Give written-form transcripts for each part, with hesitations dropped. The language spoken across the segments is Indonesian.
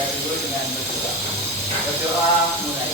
dibuka dulu dengan berdoa. Berdoa mulai.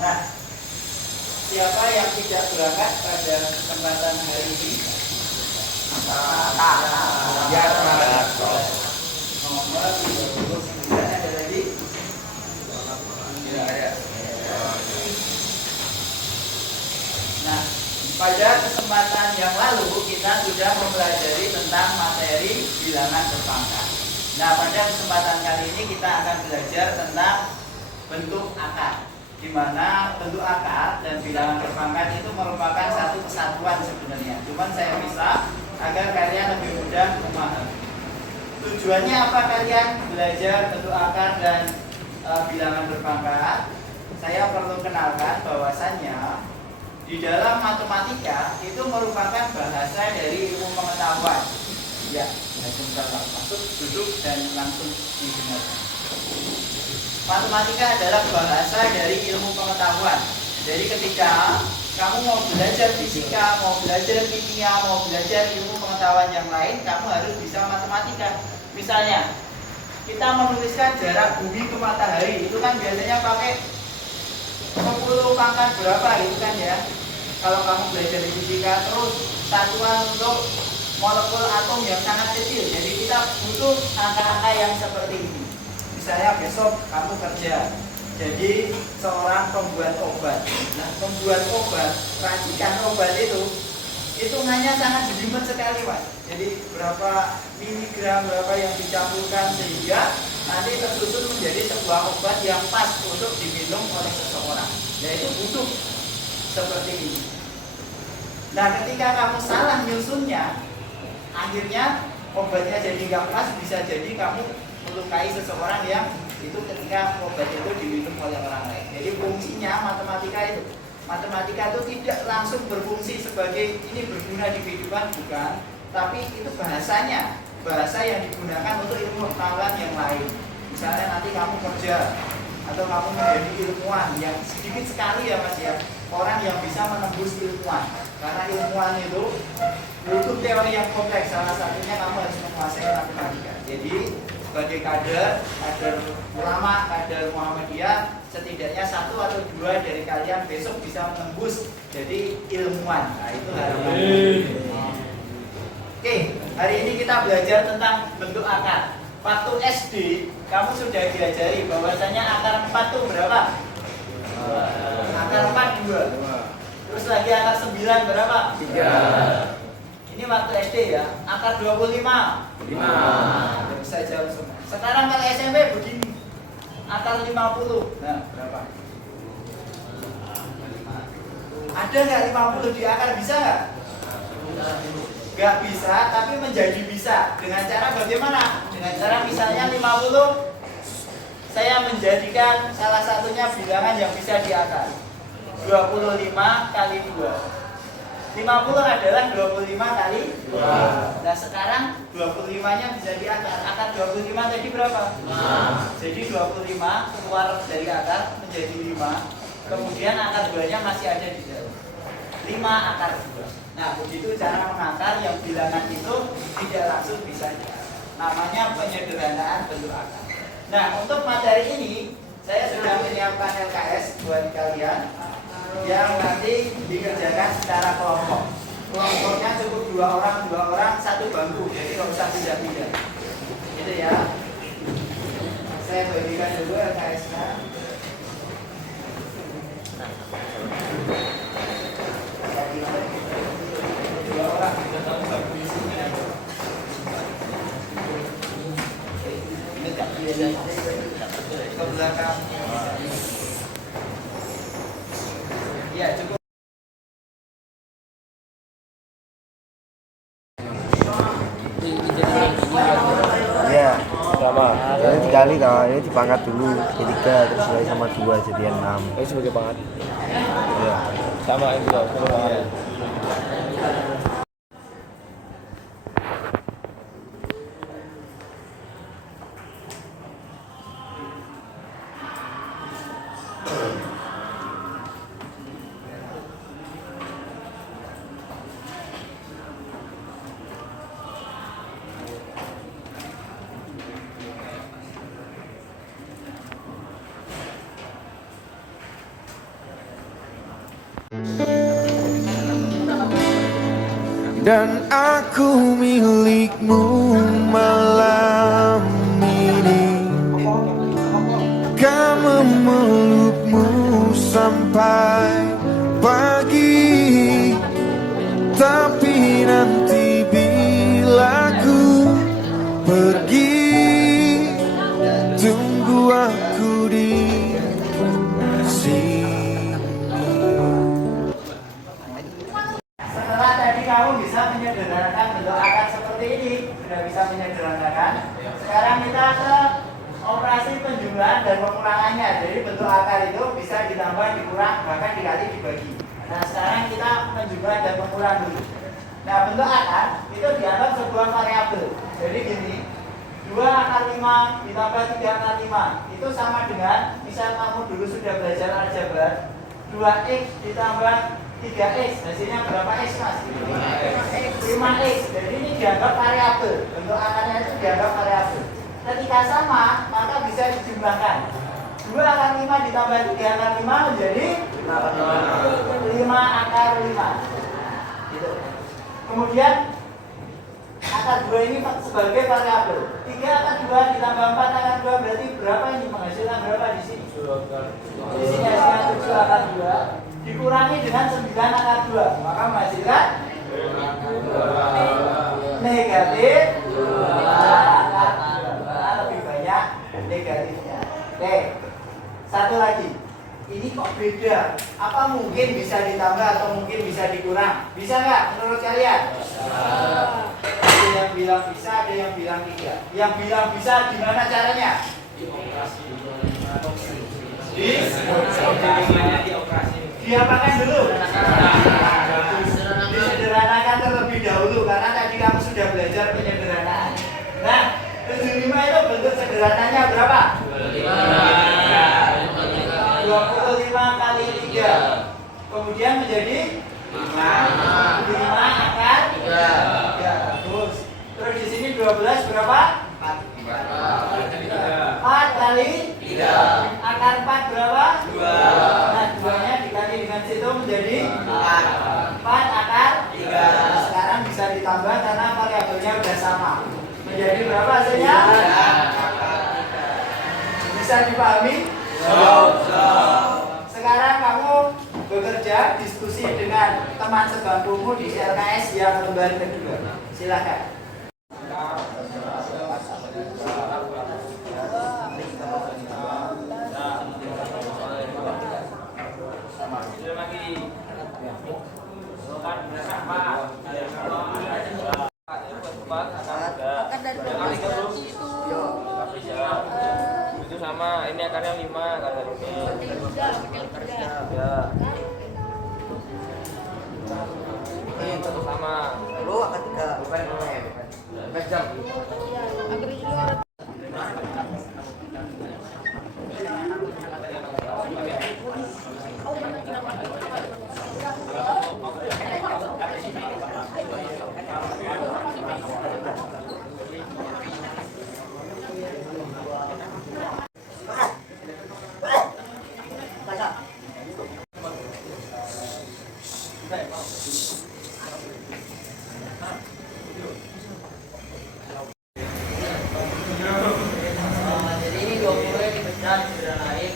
Nah, siapa yang tidak berangkat pada kesempatan hari ini? Ya, nomor 39 ada lagi? Ya. Nah, pada kesempatan yang lalu kita sudah mempelajari tentang materi bilangan berpangkat. Nah, pada kesempatan kali ini kita akan belajar tentang bentuk akar, di mana bentuk akar dan bilangan berpangkat itu merupakan satu kesatuan sebenarnya. Cuman saya pisah agar kalian lebih mudah memahami. Tujuannya apa kalian belajar bentuk akar dan bilangan berpangkat? Saya perlu kenalkan bahwasannya di dalam matematika itu merupakan bahasa dari ilmu pengetahuan. Ya, masuk, duduk dan langsung didengarkan. Matematika adalah bahasa dari ilmu pengetahuan. Jadi ketika kamu mau belajar fisika, mau belajar kimia, mau belajar ilmu pengetahuan yang lain, kamu harus bisa matematika. Misalnya, kita menuliskan jarak bumi ke matahari, itu kan biasanya pakai 10 pangkat berapa gitu kan ya. Kalau kamu belajar di fisika, terus satuan untuk molekul atom yang sangat kecil. Jadi kita butuh angka-angka yang seperti ini. Misalnya besok kamu kerja jadi seorang pembuat obat. Nah, pembuat obat, racikan obat itu hitungannya sangat jelimet sekali, Pak. Jadi berapa miligram, berapa yang dicampurkan sehingga nanti tersusun menjadi sebuah obat yang pas untuk diminum oleh seseorang. Yaitu butuh seperti ini. Nah, ketika kamu salah nyusunnya, akhirnya obatnya jadi nggak pas, bisa jadi kamu melukai seseorang yang itu ketika obat itu diminum oleh orang lain. Jadi fungsinya matematika itu tidak langsung berfungsi sebagai ini berguna di kehidupan, bukan, tapi itu bahasanya, bahasa yang digunakan untuk ilmu pengetahuan yang lain. Misalnya nanti kamu kerja atau kamu menjadi ilmuwan yang sedikit sekali ya Mas ya, orang yang bisa menembus ilmuwan. Karena ilmuwan itu butuh teori yang kompleks, salah satunya kamu harus menguasai matematika. Jadi sebagai kader ulama, kader Muhammadiyah, setidaknya 1 atau 2 dari kalian besok bisa menembus jadi ilmuwan. Nah, itu harapan. Oke, hari ini kita belajar tentang bentuk akar. Waktu SD, kamu sudah diajari bahwasanya akar 4 itu berapa? Akar 4 2. Terus lagi akar 9 berapa? 3. Ini waktu SD ya. Akar 25 5. Bisa jawab semua. Sekarang kalau SMP begini. Akar 50. Nah, berapa? Ada nggak 50 di akar, bisa nggak? Nggak bisa, tapi menjadi bisa. Dengan cara bagaimana? Dengan cara misalnya 50 saya menjadikan salah satunya bilangan yang bisa di akar. 25 kali 2. 50 adalah 25 kali 2. Nah sekarang 25-nya bisa di akar. Akar 25 tadi berapa? 5. Jadi 25 keluar dari akar menjadi 5. Kemudian akar 2-nya masih ada di dalam. 5 akar 2. Nah begitu cara mengakar yang bilangan itu tidak langsung bisa di akar. Namanya penyederhanaan bentuk akar. Nah untuk materi ini saya sudah menyiapkan LKS buat kalian yang nanti dikerjakan secara kelompok. Kelompoknya cukup 2 orang, 1 bangku, jadi nggak usah pindah-pindah. Gitu ya. Saya bagikan dulu LKS-nya. Dua orang. Ke belakang. Ya cukup. berapa? Ini dikali kalau ini dipangkat dulu jadi 3 terus dikali sama 2 jadi 6. Ini sebagai pangkat. Iya. Sama itu loh, sebagai pangkat. Dan aku milikmu malam ini, kan memelukmu sampai pagi. Tapi nanti bila ku pergi, tunggu aku di sini. Setelah tadi kamu bisa menyederhanakan bentuk akar seperti ini, sudah bisa menyederhanakan. Sekarang kita ke operasi penjumlahan dan pengurangannya. Jadi bentuk akar itu bisa ditambah, dikurang, bahkan dikali, dibagi. Nah sekarang kita penjumlah dan pengurangan dulu. Nah bentuk akar itu dianggap sebuah variabel. Jadi gini, 2 akar 5 ditambah 3 akar 5 itu sama dengan, misal kamu dulu sudah belajar aljabar, 2x ditambah 3x, hasilnya berapa x mas? 5x. Jadi ini dianggap variabel. Bentuk akarnya itu dianggap variabel. Ketika sama, maka bisa dijumlahkan. 2 akar 5 ditambah 3 akar 5 menjadi 5 akar 5. Gitu. Kemudian akar 2 ini sebagai variabel. 3 akar 2 ditambah 4 akar 2 berarti berapa ini? Menghasilkan berapa di sini? Di sini hasilnya 7 akar 2 dikurangi dengan 9 akar 2, maka menghasilkan negatif 2 akar 2. Karena lebih banyak negatifnya. Oke, satu lagi. Ini kok beda? Apa mungkin bisa ditambah atau mungkin bisa dikurang? Bisa nggak menurut kalian? Ada yang bilang bisa, ada yang bilang tidak. Yang bilang bisa gimana caranya? Diapakan dulu? Disederhanakan terlebih dahulu karena tadi kamu sudah belajar penyederhanaan. Nah, 75 itu bentuk sederhananya berapa? 25 kali 3. Kemudian menjadi 5 akar 3. Bagus. Terus di sini 12 berapa? 4 kali 3. Akar 4 berapa? 2. Nah, 2-nya dikali dengan situ menjadi 4 akar 3. Nah, sekarang bisa ditambah karena variabelnya sudah sama. Menjadi berapa hasilnya? Bisa dipahami? Sekarang kamu bekerja diskusi dengan teman sebangkumu di LKS yang lembar kedua. Silakan. Itu sama, ini akarnya 5 kata ini. Ya. Ini tetap sama. Lu akar 3. Bukan jam. Jadi ini 20 dipecah disederhanain,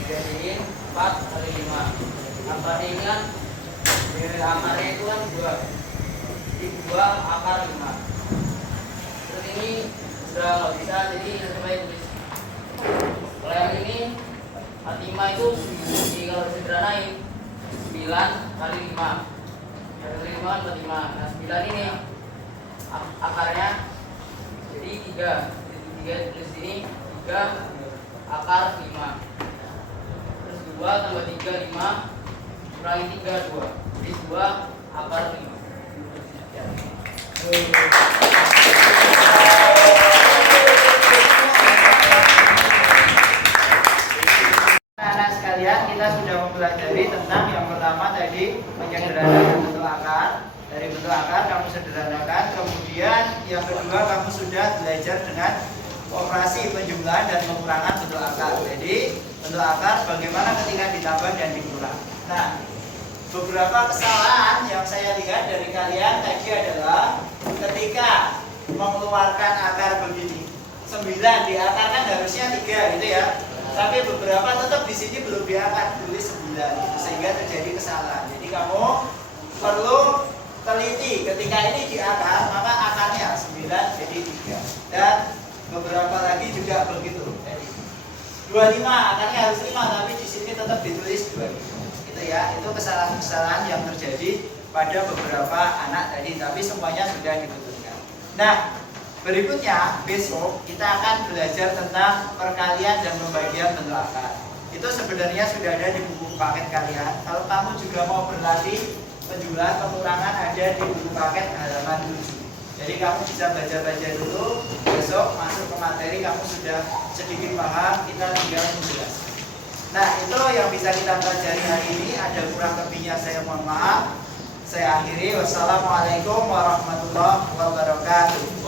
dijadiin 4 kali 5. Akarnya ini kan, akarnya itu kan 2. Jadi 2 akar 5. Terus ini sudah nggak bisa, jadi coba tulis. Kalau yang ini 5 itu kalau disederhanain 9 kali 5. Kali 5 kan 45. Nah 9 ini akarnya jadi 3 3 ditulis sini 3 akar 5. Terus 2 tambah 3 5 kurangi 3 2. Jadi 2 akar 5. Anak-anak sekalian, kita sudah mempelajari tentang yang pertama tadi menyederhanakan bentuk akar. Dari bentuk akar kamu sederhanakan, kemudian yang kedua kamu sudah belajar dengan operasi penjumlahan dan pengurangan bentuk akar. Jadi bentuk akar bagaimana ketika ditambah dan dikurang. Nah, beberapa kesalahan yang saya lihat dari kalian tadi adalah ketika mengeluarkan akar begini 9 diakar kan harusnya 3 gitu ya. Tapi beberapa tetap di sini belum diangkat, tulis 9 gitu, sehingga terjadi kesalahan. Jadi kamu perlu teliti ketika ini diakar, maka akarnya 9 jadi 3. Dan beberapa lagi juga begitu. Jadi 25 akarnya harus 5, tapi di sini tetap ditulis 25. Itu ya, itu kesalahan-kesalahan yang terjadi pada beberapa anak tadi, tapi semuanya sudah dibetulkan. Nah, berikutnya besok kita akan belajar tentang perkalian dan pembagian bentuk akar. Itu sebenarnya sudah ada di buku paket kalian. Kalau kamu juga mau berlatih penjumlahan pengurangan, ada di buku paket halaman 7. Jadi kamu bisa baca-baca dulu. Besok masuk ke materi kamu sudah sedikit paham, kita tinggal menjelaskan. Nah, itu yang bisa kita pelajari hari ini. Ada kurang lebihnya saya mohon maaf. Saya akhiri. Wassalamualaikum warahmatullahi wabarakatuh.